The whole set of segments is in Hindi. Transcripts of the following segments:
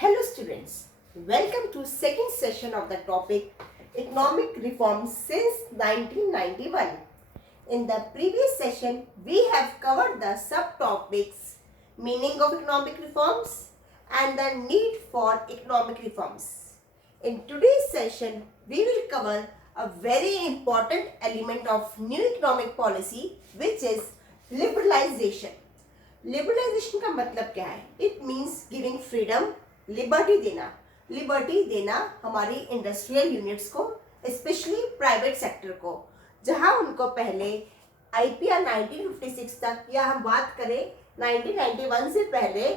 Hello students, welcome to second session of the topic Economic Reforms since 1991. In the previous session, we have covered the subtopics meaning of economic reforms and the need for economic reforms. In today's session, we will cover a very important element of new economic policy which is liberalization. Liberalisation का मतलब क्या है? It means giving freedom, liberty देना हमारी इंडस्ट्रियल यूनिट्स को, स्पेशली प्राइवेट सेक्टर को, जहां उनको पहले आईपीआर 1956 तक या हम बात करें 1991 से पहले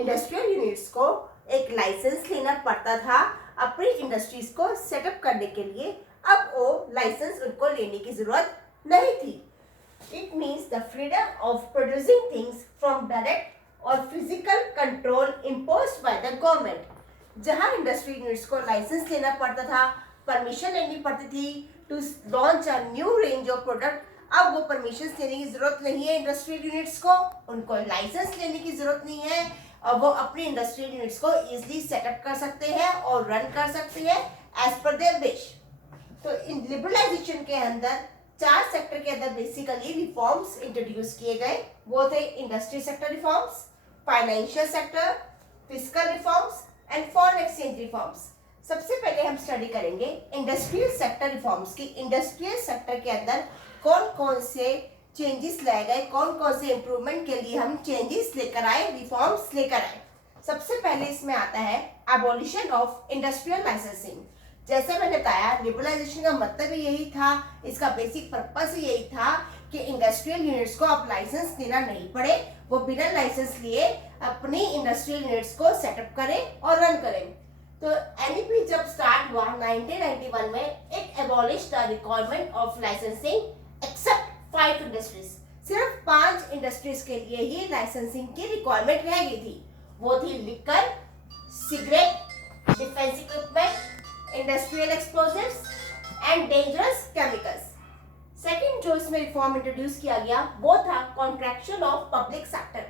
इंडस्ट्रियल यूनिट्स को एक लाइसेंस लेना पड़ता था अपनी इंडस्ट्रीज को सेटअप करने के लिए। अब वो लाइसेंस उनको लेने की जरूरत नहीं थी। It means the freedom of producing things from direct or physical control imposed by the government. जहाँ इंडस्ट्री यूनिट्स को लाइसेंस लेना पड़ता था, परमिशन लेनी पड़ती थी to launch a new range of product, अब वो परमिशन लेने की जरूरत नहीं है इंडस्ट्रियल यूनिट्स को, उनको लाइसेंस लेने की जरूरत नहीं है। अब वो अपनी इंडस्ट्रियल यूनिट्स को इजीली सेटअप कर सकते हैं और रन कर सकते हैं एज पर देयर विश। तो इन लिबरलाइजेशन के अंदर चार सेक्टर के अंदर बेसिकली रिफॉर्म्स इंट्रोड्यूस किए गए। वो थे industry sector reforms, financial sector, fiscal reforms and foreign exchange reforms. सबसे पहले हम स्टडी करेंगे इंडस्ट्रियल सेक्टर रिफॉर्म्स की। इंडस्ट्रियल सेक्टर के अंदर कौन कौन से चेंजेस लाए गए, कौन कौन से इंप्रूवमेंट के लिए हम चेंजेस लेकर आए, रिफॉर्म्स लेकर आए। सबसे पहले इसमें आता है एबॉलिशन ऑफ इंडस्ट्रियल लाइसेंसिंग। जैसे मैंने बताया, लिबरलाइजेशन का मतलब ही यही था, इसका बेसिक पर्पस ही यही था कि इंडस्ट्रियल यूनिट्स को अब लाइसेंस देना नहीं पड़े, वो बिना लाइसेंस लिए अपनी इंडस्ट्रियल यूनिट्स को सेटअप करें और रन करें। तो एनईपी जब स्टार्ट हुआ 1991 में, it abolish the requirement of licensing except 5 industries. सिर्फ 5 इंडस्ट्रीज के लिए ही लाइसेंसिंग की रिक्वायरमेंट रह गई थी। वो थी liquor, cigarette, defence equipment, industrial explosives and dangerous chemicals. Second जो इसमें रिफॉर्म इंट्रोड्यूस किया गया वो था कॉन्ट्रैक्शन ऑफ पब्लिक सेक्टर।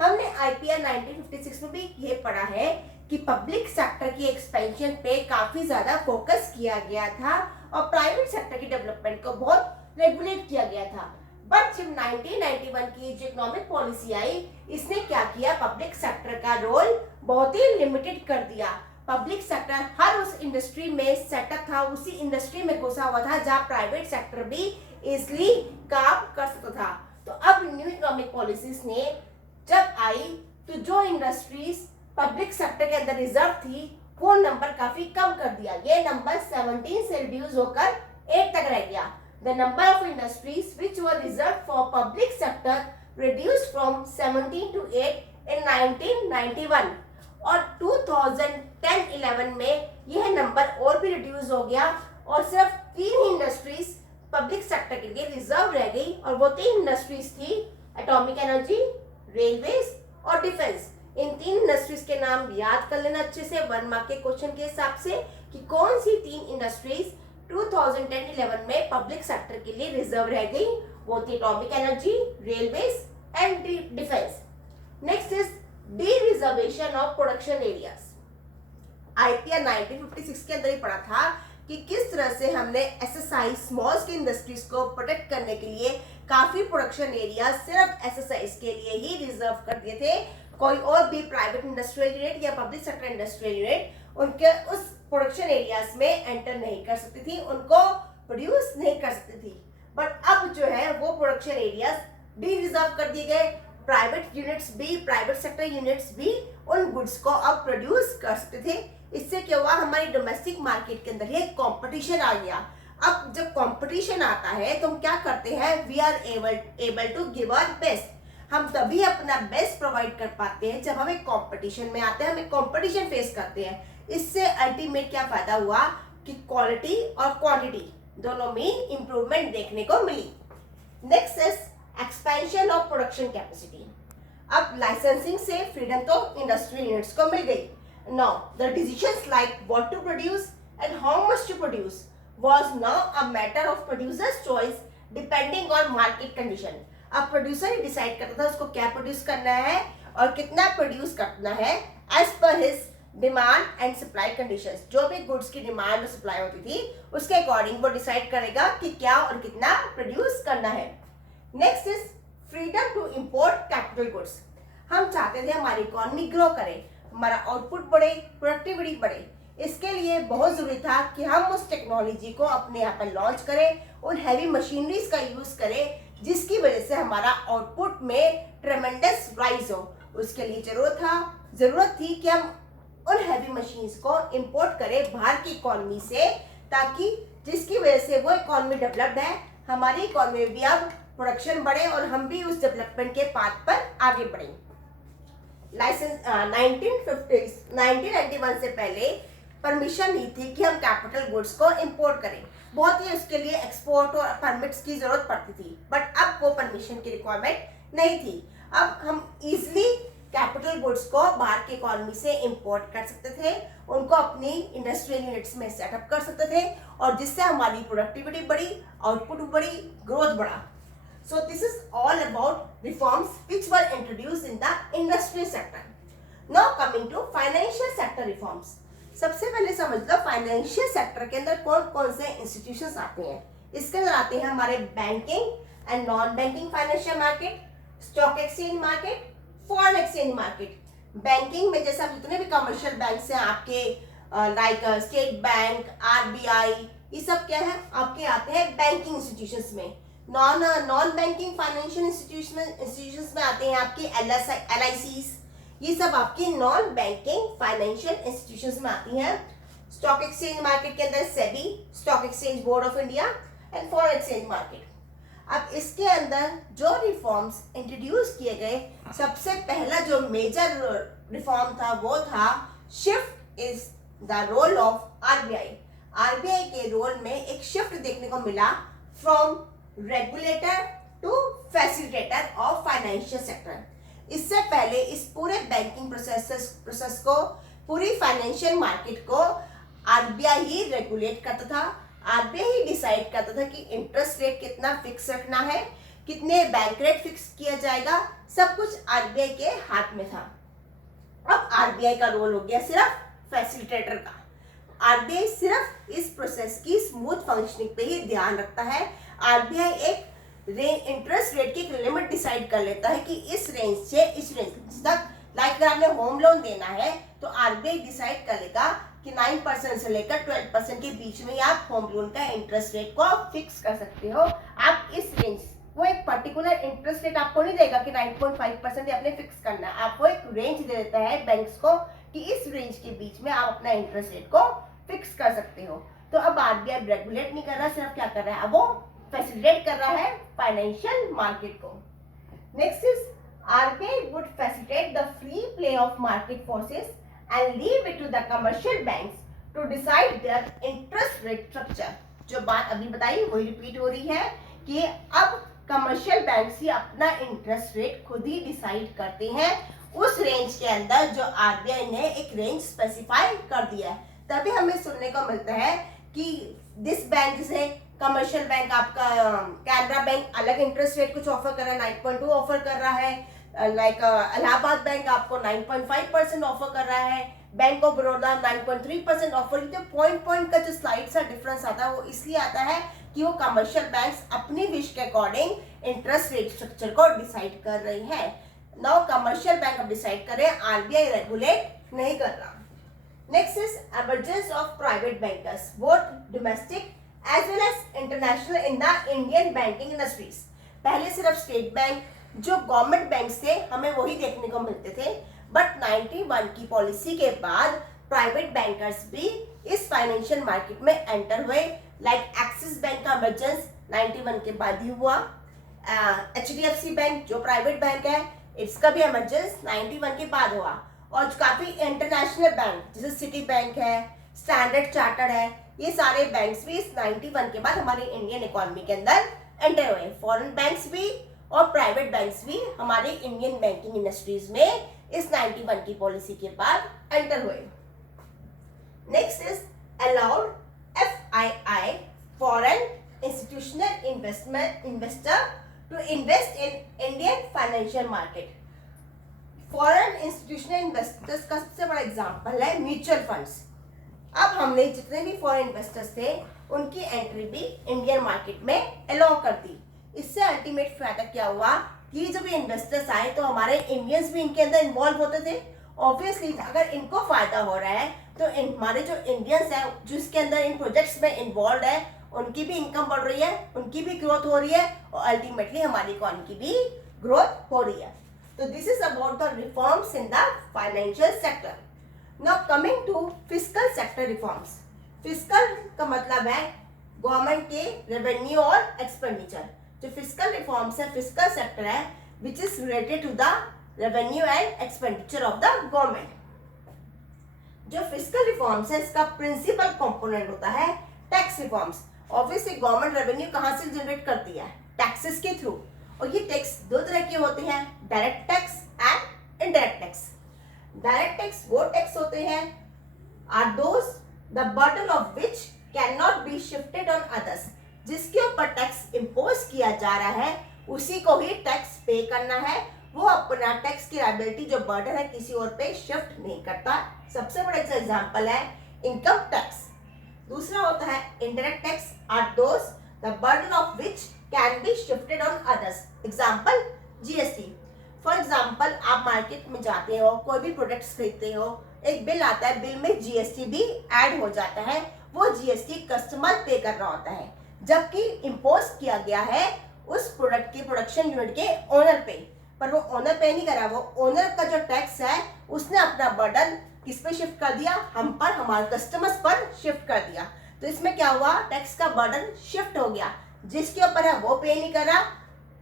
हमने आईपीआर 1956 में भी ये पढ़ा है कि पब्लिक सेक्टर की एक्सपेंशन पे काफी ज्यादा फोकस किया गया था और प्राइवेट सेक्टर की डेवलपमेंट को बहुत रेगुलेट किया गया था। बट जब 1991 की जो इकोनॉमिक पॉलिसी आई, इसने क्या किया, पब्लिक सेक्टर का रोल बहुत ही लिमिटेड कर दिया। पब्लिक सेक्टर हर उस इंडस्ट्री में सेटअप था, उसी इंडस्ट्री में घुसा हुआ था जहां प्राइवेट सेक्टर भी इजीली काम कर सकता था। तो अब न्यू इकोनॉमिक पॉलिसीज ने जब आई तो जो इंडस्ट्रीज पब्लिक सेक्टर के अंदर रिजर्व थी वो नंबर काफी कम कर दिया। ये नंबर 17 से रिड्यूस होकर 8 तक रह गया। The number of industries which were reserve for public sector reduced from 17 to 8 in 1991 और 2010-11 में यह नंबर और भी रिड्यूस हो गया और सिर्फ 3 इंडस्ट्रीज पब्लिक सेक्टर के लिए रिजर्व रह गई और वो 3 इंडस्ट्रीज थी एटॉमिक एनर्जी, रेलवेज और डिफेंस। इन 3 इंडस्ट्रीज के नाम याद कर लेना अच्छे से 1 मार्क के क्वेश्चन के हिसाब से कि कौन सी 3 इंडस्ट्रीज 2010-11 में पब्लिक सेक्टर के लिए रिजर्व रह गई। वो थी atomic energy, railways and defence. Next is D-reservation of production areas. IPR 1956 के अंदर ही पढ़ा था कि किस तरह से हमने एसएसआई स्मॉल स्केल इंडस्ट्रीज को प्रोटेक्ट करने के लिए काफी प्रोडक्शन एरिया सिर्फ एसएसआई के लिए ही रिजर्व कर दिए थे। कोई और भी प्राइवेट इंडस्ट्रियल यूनिट या पब्लिक सेक्टर इंडस्ट्रियल यूनिट उनके उस प्रोडक्शन एरियाज में एंटर नहीं कर सकती थी, उनको प्रोड्यूस नहीं कर सकती थी। बट अब जो है वो प्रोडक्शन एरियाज डी रिजर्व कर दिए गए। प्राइवेट यूनिट्स भी, प्राइवेट सेक्टर यूनिट्स भी उन गुड्स को अब प्रोड्यूस कर सकते थे। इससे क्या हुआ, हमारी डोमेस्टिक मार्केट के अंदर ये कंपटीशन आ गया। अब जब कंपटीशन आता है तो हम क्या करते हैं, we are able to give our best. हम तभी अपना बेस्ट प्रोवाइड कर पाते हैं जब हम एक कंपटीशन में आते हैं, हम एक कंपटीशन फेस करते हैं। इससे अल्टीमेट क्या फायदा हुआ कि क्वालिटी और क्वांटिटी दोनों में इंप्रूवमेंट देखने को मिली। Next is expansion of production capacity. अब लाइसेंसिंग से फ्रीडम तो इंडस्ट्रियल यूनिट्स को मिल गई। Now the decisions like what to produce and how much to produce was now a matter of producers choice depending on market condition. अब प्रोड्यूसर ही डिसाइड करता था उसको क्या प्रोड्यूस करना है और कितना प्रोड्यूस करना है as per his demand and supply conditions, जो भी गुड्स की डिमांड और सप्लाई होती थी उसके अकॉर्डिंग वो डिसाइड करेगा कि क्या और कितना प्रोड्यूस करना है। Next is freedom to import capital goods. हम चाहते थे हमारी इकोनॉमी ग्रो करे, हमारा आउटपुट बढ़े, प्रोडक्टिविटी बढ़े। इसके लिए बहुत जरूरी था कि हम उस टेक्नोलॉजी को अपने यहाँ पर लॉन्च करें, उन हैवी मशीनरीज का यूज करें जिसकी वजह से हमारा आउटपुट में ट्रेमेंडस राइज हो। उसके लिए जरूरत थी कि हम उन हैवी मशीन्स को इंपोर्ट करें बाहर की इकोनॉमी से, ताकि जिसकी वजह से वो इकोनॉमी डेवलप्ड है, हमारी इकोनॉमी में भी अब प्रोडक्शन बढ़े और हम भी उस डेवलपमेंट के पाथ पर आगे बढ़े। लाइसेंस 1991 से पहले परमिशन नहीं थी कि हम कैपिटल गुड्स को इंपोर्ट करें। बहुत ही उसके लिए एक्सपोर्ट और परमिट्स की जरूरत पड़ती थी, बट अब वो परमिशन की रिक्वायरमेंट नहीं थी। अब हम इजीली कैपिटल गुड्स को बाहर की इकोनॉमी से इंपोर्ट कर सकते थे, उनको अपनी इंडस्ट्रियल यूनिट्स में सेटअप कर सकते थे और जिससे हमारी प्रोडक्टिविटी बढ़ी, आउटपुट बढ़ी, ग्रोथ बढ़ा। So this is all about reforms which were introduced in the industrial sector. Now coming to financial sector reforms. सबसे पहले समझ लो फाइनेंशियल सेक्टर के अंदर कौन कौन से इंस्टीट्यूशंस आते हैं। इसके अंदर आते हैं हमारे banking and non banking financial market, stock exchange market, foreign exchange market. Banking में जैसे जितने भी कमर्शियल बैंक हैं आपके लाइक स्टेट बैंक, आरबीआई, ये सब क्या है आपके आते हैं बैंकिंग इंस्टीट्यूशंस में। नॉन बैंकिंग फाइनेंशियल इंस्टीट्यूशंस में आते हैं आपके LICs, ये सब आपकी नॉन बैंकिंग फाइनेंशियल इंस्टीट्यूशंस में आती हैं। स्टॉक एक्सचेंज मार्केट के अंदर SEBI, stock exchange board of India and foreign exchange market. अब इसके अंदर जो रिफॉर्म्स इंट्रोड्यूस किए गए, सबसे पहला जो मेजर रिफॉर्म था वो था shift is the role of RBI. RBI के रोल में एक शिफ्ट देखने को मिला from regulator to facilitator of financial sector. इससे पहले इस पूरे बैंकिंग प्रोसेस को, पूरी फाइनेंशियल मार्केट को आरबीआई ही रेगुलेट करता था। आरबीआई ही डिसाइड करता था कि इंटरेस्ट रेट कितना फिक्स रखना है, कितने बैंक रेट फिक्स किया जाएगा, सब कुछ आरबीआई के हाथ में था। अब आरबीआई का रोल हो गया सिर्फ फैसिलिटेटर का। आरबीआई सिर्फ इस प्रोसेस की स्मूथ फंक्शनिंग पे ही ध्यान रखता है। आरबीआई एक इंटरेस्ट रेट की एक लिमिट डिसाइड कर लेता है कि इस रेंज से इस रेंज तक, लाइक अगर आपने होम लोन देना है तो आरबीआई डिसाइड करेगा कि 9% से लेकर 12% के बीच में आप होम लोन का इंटरेस्ट रेट को फिक्स कर सकते हो। आप इस रेंज, वो एक पर्टिकुलर इंटरेस्ट रेट आपको नहीं देगा कि 9.5% आपने फिक्स करना है, आपको एक रेंज दे देता है बैंक्स को कि इस रेंज के बीच में आप अपना इंटरेस्ट रेट को फिक्स कर सकते हो। तो अब आरबीआई रेगुलेट नहीं कर रहा, सिर्फ क्या कर रहा है, अब वो फैसिलिटेट कर रहा है फाइनेंशियल मार्केट को। Next is RBI would facilitate the free play of market forces and leave it to the commercial banks to decide their interest rate structure. जो बात अभी बताई वही रिपीट हो रही है कि अब कमर्शियल बैंक्स ही अपना इंटरेस्ट रेट खुद ही डिसाइड करते हैं उस रेंज के अंदर जो आरबीआई ने एक रेंज स्पेसिफाई कर दिया है। तभी हमें सुनने को मिलता है कि दिस बैंक, जैसे कमर्शियल बैंक आपका कैनरा बैंक अलग इंटरेस्ट रेट कुछ ऑफर कर रहा है, 9.2 ऑफर कर रहा है, लाइक इलाहाबाद बैंक आपको 9.5% ऑफर कर रहा है, बैंक ऑफ बड़ौदा 9.3% ऑफर। जो पॉइंट का जो स्लाइड सा डिफरेंस आता है वो इसलिए आता है कि वो कमर्शियल बैंक्स अपनी विश के अकॉर्डिंग इंटरेस्ट रेट स्ट्रक्चर को डिसाइड कर रही है। नाउ कमर्शियल बैंक अब डिसाइड कर रहे हैं, आरबीआई रेगुलेट नहीं कर रहा। Next is emergence of private bankers, both domestic as well as international in the Indian banking industries। पहले सिर्फ स्टेट बैंक जो गवर्नमेंट बैंक्स थे हमें वही देखने को मिलते थे, बट 91 की पॉलिसी के बाद प्राइवेट बैंकर्स भी इस फाइनेंशियल मार्केट में एंटर हुए। लाइक एक्सिस बैंक का इमरजेंस 91 के बाद ही हुआ। HDFC बैंक जो प्राइवेट बैंक है, इसका भी इमरजेंस 91 के बाद हुआ। और काफी इंटरनेशनल बैंक जैसे सिटी बैंक है, स्टैंडर्ड चार्टर्ड है, ये सारे बैंक्स भी इस 91 के बाद हमारी इंडियन इकोनॉमी के अंदर एंटर हुए। फॉरेन बैंक्स भी और प्राइवेट बैंक्स भी हमारे इंडियन बैंकिंग इंडस्ट्रीज में इस 91 की पॉलिसी के बाद एंटर हुए। Next is allowed FII foreign institutional investor to invest in Indian financial market. Foreign institutional investors का सबसे बड़ा एग्जांपल है म्यूचुअल फंड्स। अब हमने जितने भी फॉरेन इन्वेस्टर्स थे उनकी एंट्री भी इंडियन मार्केट में अलाउ कर दी। इससे अल्टीमेट फायदा क्या हुआ कि जब ये इन्वेस्टर्स आए तो हमारे इंडियंस भी इनके अंदर इन्वॉल्व होते थे। ऑब्वियसली अगर इनको फायदा हो रहा है तो हमारे जो इंडियंस हैं जिसके अंदर इन प्रोजेक्ट्स में इन्वॉल्व है उनकी भी इनकम बढ़ रही है, उनकी भी ग्रोथ हो रही है और अल्टीमेटली हमारी इकोनॉमी की भी ग्रोथ हो रही है। तो this is about the reforms in the financial sector. Now coming to fiscal sector reforms. Fiscal का मतलब है गवर्नमेंट के रेवेन्यू और एक्सपेंडिचर। जो फिस्कल रिफॉर्म्स है, फिस्कल सेक्टर है which is related to the revenue and expenditure of the government. जो फिस्कल रिफॉर्म्स है इसका प्रिंसिपल कंपोनेंट होता है tax reforms. Obviously government revenue कहाँ से जनरेट करती है? टैक्सेस के थ्रू। और ये टैक्स दो तरह के होते हैं, direct tax and indirect tax. Direct tax वो टैक्स होते हैं are those the burden of which can not be shifted on others. जिसके ऊपर टैक्स इम्पोज किया जा रहा है उसी को ही टैक्स पे करना है। वो अपना टैक्स की लायबिलिटी जो बर्डन है किसी और पे शिफ्ट नहीं करता। सबसे बड़ा एग्जांपल है इनकम टैक्स। दूसरा होता है indirect tax are those the burden of which can be shifted on others. Example GST. For example आप मार्केट में जाते हो, कोई भी प्रोडक्ट्स खरीदते हो, एक बिल आता है, बिल में जीएसटी भी ऐड हो जाता है। वो जीएसटी कस्टमर पे कर रहा होता है जबकि इम्पोज किया गया है उस प्रोडक्ट के प्रोडक्शन यूनिट के ओनर पे। पर वो ओनर पे नहीं करा, वो ओनर का जो टैक्स है उसने अपना बर्डन किस पे शिफ्ट कर दिया? हम पर, हमारे कस्टमर्स पर शिफ्ट कर दिया। तो इसमें क्या हुआ? टैक्स का बर्डन शिफ्ट हो गया। जिसके ऊपर है वो पे नहीं कर रहा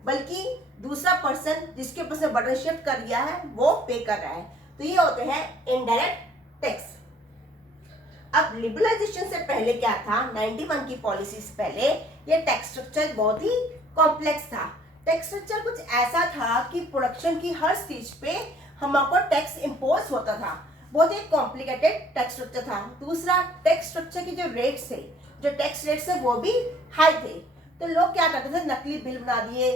बल्कि दूसरा पर्सन जिसके ऊपर से बर्डन शिफ्ट कर दिया है वो पे कर रहा है। तो ये होते हैं इनडायरेक्ट टैक्स। अब लिबरलाइजेशन से पहले क्या था? 91 की पॉलिसी से पहले ये टैक्स स्ट्रक्चर बहुत ही कॉम्प्लेक्स था। टैक्स स्ट्रक्चर कुछ ऐसा था कि प्रोडक्शन की हर स्टेज पे हमको टैक्स इम्पोज होता था। बहुत ही कॉम्प्लिकेटेड टैक्स स्ट्रक्चर था। दूसरा, टैक्स स्ट्रक्चर के जो रेट्स थे, जो टैक्स रेट्स है वो भी हाई थे। तो लोग क्या करते थे? नकली बिल बना दिए,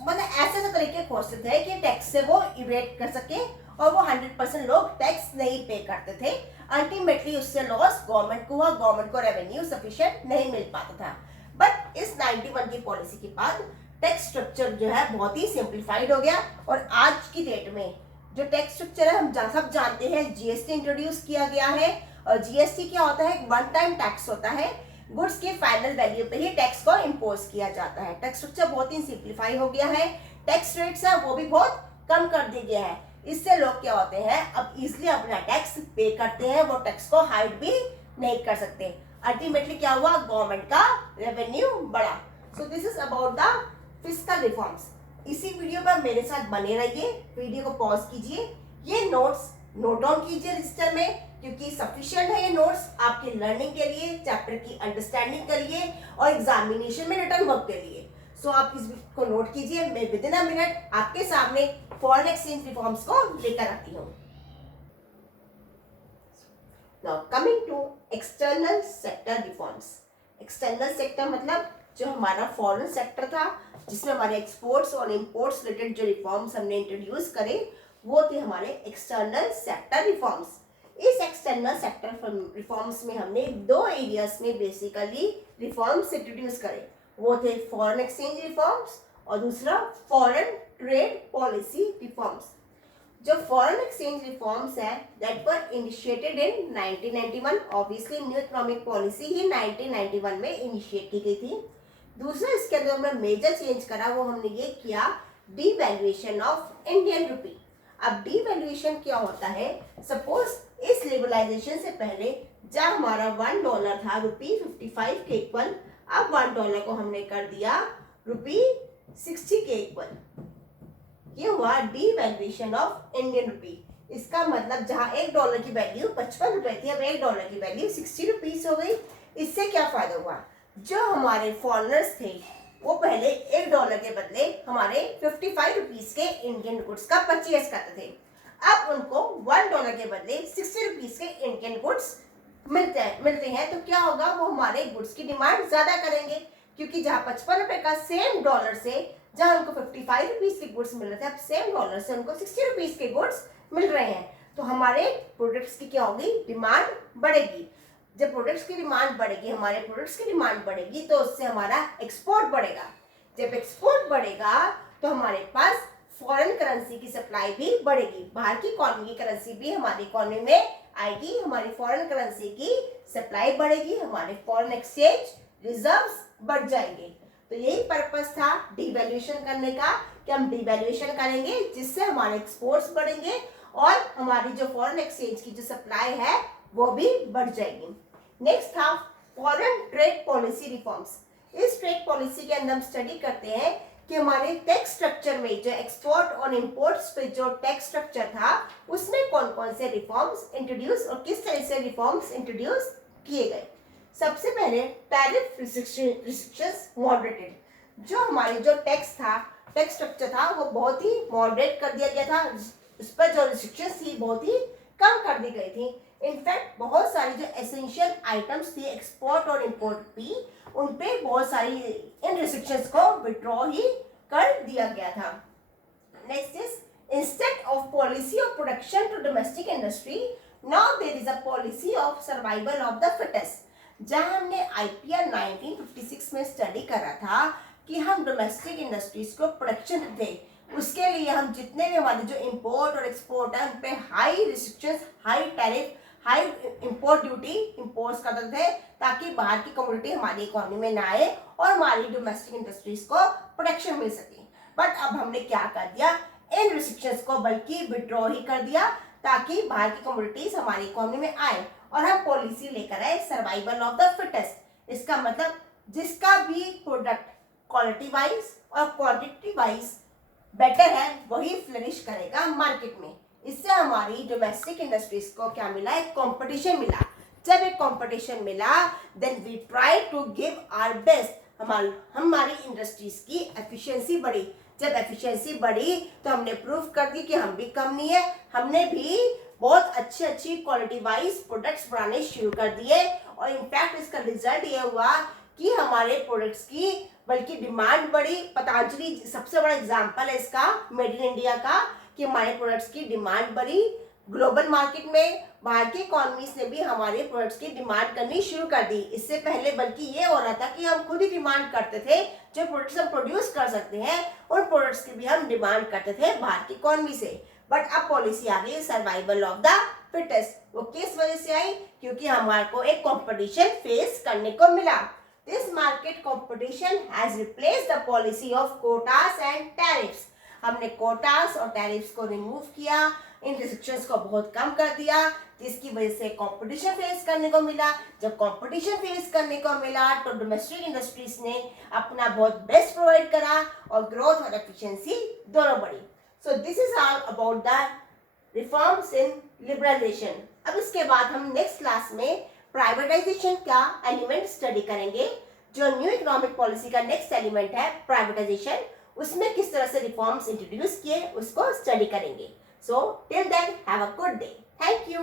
मतलब ऐसे ऐसे तरीके खोजते थे कि टैक्स से वो इवेट कर सके और वो 100% लोग टैक्स नहीं पे करते थे। अल्टीमेटली उससे लॉस गवर्नमेंट को हुआ, गवर्नमेंट को रेवेन्यू सफिशिएंट नहीं मिल पाता था। बट इस 91 की पॉलिसी के बाद टैक्स स्ट्रक्चर जो है बहुत ही सिंप्लीफाइड हो गया और आज की डेट में जो टैक्स स्ट्रक्चर है हम सब जानते हैं। जीएसटी इंट्रोड्यूस किया गया है और जीएसटी क्या होता है? वन टाइम टैक्स होता है। गुड्स के फाइनल वैल्यू पे ही टैक्स को इम्पोज किया जाता है। टैक्स स्ट्रक्चर बहुत ही सिंप्लीफाई हो गया है। टैक्स रेट्स है वो भी बहुत कम कर दिए गए हैं। इससे लोग क्या होते हैं? अब इजिली अपना टैक्स पे करते हैं, वो टैक्स को हाइड भी नहीं कर सकते। अल्टीमेटली क्या हुआ? गवर्नमेंट का रेवेन्यू बढ़ा। सो this is about the fiscal reforms. इसी वीडियो पर मेरे साथ बने रहिए, वीडियो को पॉज कीजिए, ये नोट्स नोट डाउन कीजिए रजिस्टर में क्योंकि सफिशिएंट है ये नोट्स आपकी लर्निंग के लिए, चैप्टर की अंडरस्टैंडिंग के लिए और एग्जामिनेशन में रिटर्न वर्क के लिए। सो आप इसको नोट कीजिए। मैं विद इन अ मिनट आपके सामने फॉरेन एक्सचेंज रिफॉर्म्स को लेकर आती हूँ। Now coming to external sector reforms. External sector मतलब जो हमारा फॉरेन सेक्टर था जिसमें हमारे एक्सपोर्ट्स और इंपोर्ट्स रिलेटेड जो रिफॉर्म्स हमने इंट्रोड्यूस करे वो थे हमारे एक्सटर्नल सेक्टर रिफॉर्म्स। इस एक्सटर्नल सेक्टर रिफॉर्म्स में हमने दो एरियाज में बेसिकली रिफॉर्म्स इंट्रोड्यूस करे। वो थे फॉरेन एक्सचेंज रिफॉर्म्स और दूसरा फॉरेन ट्रेड पॉलिसी रिफॉर्म्स। जो फॉरेन एक्सचेंज रिफॉर्म्स है that were initiated in 1991। Obviously new economic policy ही 1991 में इनिशिएट की गई थी। दूसरा इसके अंदर हमने मेजर चेंज करा, वो हमने ये किया डीवैल्यूएशन ऑफ इंडियन रुपी। अब डीवैल्यूएशन क्या होता है? सपोज इस लिबरलाइजेशन से पहले जब हमारा $1 था रुपी 55 के इक्वल, अब $1 को हमने कर दिया रुपी 60 के इक्वल। ये हुआ डीवैल्यूएशन ऑफ इंडियन रुपी। इसका मतलब जहां $1 की वैल्यू 55 रुपए थी अब $1 की वैल्यू 60 रुपीज हो गई। इससे क्या फायदा हुआ? जो हमारे फॉरेनर्स थे वो पहले $1 के बदले हमारे 55 रुपीज के इंडियन गुड्स का परचेज करते थे। अब उनको $1 के बदले 60 रुपीज के इंडियन गुड्स मिलते हैं। तो क्या होगा? वो हमारे गुड्स की डिमांड ज्यादा करेंगे क्योंकि जहाँ 55 रुपए का सेम डॉलर से जहाँ उनको 55 रुपीज के गुड्स मिल रहे थे अब सेम डॉलर से उनको 60 रुपीज के गुड्स मिल रहे हैं, तो हमारे प्रोडक्ट्स की क्या होगी, डिमांड बढ़ेगी। जब प्रोडक्ट्स की डिमांड बढ़ेगी, हमारे प्रोडक्ट्स की डिमांड बढ़ेगी, तो उससे हमारा एक्सपोर्ट बढ़ेगा। जब एक्सपोर्ट बढ़ेगा तो हमारे पास फॉरेन करेंसी की सप्लाई भी बढ़ेगी, बाहर की इकोनॉमी की करेंसी भी हमारी इकोनॉमी में आएगी, हमारी फॉरेन करेंसी की सप्लाई बढ़ेगी, हमारे फॉरेन एक्सचेंज रिजर्व्स बढ़ जाएंगे। तो यही पर्पस था डिवैल्यूएशन करने का, कि हम डिवैल्यूएशन करेंगे जिससे हमारे एक्सपोर्ट्स बढ़ेंगे और हमारी जो फॉरेन एक्सचेंज की जो सप्लाई है वो भी बढ़ जाएगी। नेक्स्ट था फॉरेन ट्रेड पॉलिसी रिफॉर्म्स। इस ट्रेड पॉलिसी के अंदर हम स्टडी करते हैं कि हमारे टैक्स स्ट्रक्चर में जो एक्सपोर्ट और इंपोर्ट्स पे जो टैक्स स्ट्रक्चर था उसमें कौन कौन से रिफॉर्म्स इंट्रोड्यूस और किस तरह से रिफॉर्म्स इंट्रोड्यूस किए गए। सबसे पहले टैरिफ रिस्ट्रिक्शंस मॉडरेटेड। जो हमारे जो टैक्स स्ट्रक्चर था वो बहुत ही मॉडरेट कर दिया गया था, उस पर जो रिस्ट्रिक्शंस थी बहुत ही कम कर दी गई थी। इनफैक्ट बहुत सारी जो एसेंशियल आइटम्स थी एक्सपोर्ट और इंपोर्ट की, उन पे बहुत सारी इन रिस्ट्रिक्शंस को विड्रॉ ही कर दिया गया था। Next is instead of policy of protection to domestic industry, now there is a policy of survival of the fittest. जहां हमने आईपीआर 1956 में स्टडी करा था कि हम डोमेस्टिक इंडस्ट्रीज को प्रोटेक्शन दें, उसके लिए हम जितने भी हमारे जो इंपोर्ट और एक्सपोर्ट है उन पे high restrictions, high tariff, high import duty impose करते थे, ताकि बाहर की कम्युनिटी हमारी इकोनॉमी में ना आए और हमारी डोमेस्टिक इंडस्ट्रीज को प्रोटेक्शन मिल सके। बट अब हमने क्या कर दिया, इन रिस्ट्रिक्शंस को बल्कि विड्रॉ ही कर दिया, ताकि बाहर की कम्युनिटीज हमारी इकोनॉमी में आए और हम पॉलिसी लेकर आए सर्वाइवल ऑफ द फिटेस्ट। इसका मतलब जिसका भी प्रोडक्ट क्वालिटी वाइज और क्वांटिटी वाइज बेटर है वही फ्लरिश करेगा मार्केट में। इससे हमारी डोमेस्टिक इंडस्ट्रीज को क्या मिला, एक कंपटीशन मिला। जब एक कंपटीशन मिला then we try to give our best. हमारी इंडस्ट्रीज की एफिशिएंसी बढ़ी। जब एफिशिएंसी बढ़ी तो हमने प्रूव कर दी कि हम भी कम नहीं है, हमने भी बहुत अच्छी क्वालिटी वाइज प्रोडक्ट्स बनाने शुरू कर दिए और इनफैक्ट इसका रिजल्ट ये हुआ कि हमारे प्रोडक्ट्स की बल्कि डिमांड बढ़ी। पतंजलि सबसे बड़ा एग्जांपल है इसका, मेड इन इंडिया का, कि हमारे प्रोडक्ट्स की डिमांड बढ़ी ग्लोबल मार्केट में। बाहर की इकोनॉमीज ने भी हमारे प्रोडक्ट्स की डिमांड करनी शुरू कर दी। इससे पहले बल्कि ये हो रहा था कि हम खुद ही डिमांड करते थे, जो प्रोडक्ट्स हम प्रोड्यूस कर सकते हैं उन प्रोडक्ट्स की भी हम डिमांड करते थे बाहर की इकोनॉमी से। बट अब पॉलिसी आ गई सर्वाइवल ऑफ द फिटेस्ट। वो किस वजह से आई, क्योंकि हमारे को एक कंपटीशन फेस करने को मिला। This market competition has replaced the policy of quotas and tariffs. हमने कोटास और टैरिफ्स को रिमूव किया, इन रिस्ट्रिक्शंस को बहुत कम कर दिया, जिसकी वजह से कंपटीशन फेस करने को मिला। जब कंपटीशन फेस करने को मिला तो डोमेस्टिक इंडस्ट्रीज ने अपना बहुत बेस्ट प्रोवाइड करा और ग्रोथ और एफिशिएंसी दोनों बढ़ी। So this is all about the reforms in liberalisation. अब इसके बाद हम नेक्स्ट क्लास में प्राइवेटाइजेशन का एलिमेंट स्टडी करेंगे। जो न्यू इकोनॉमिक पॉलिसी का नेक्स्ट एलिमेंट है प्राइवेटाइजेशन, उसमें किस तरह से रिफॉर्म्स इंट्रोड्यूस किए उसको स्टडी करेंगे। So till then have a good day. Thank you.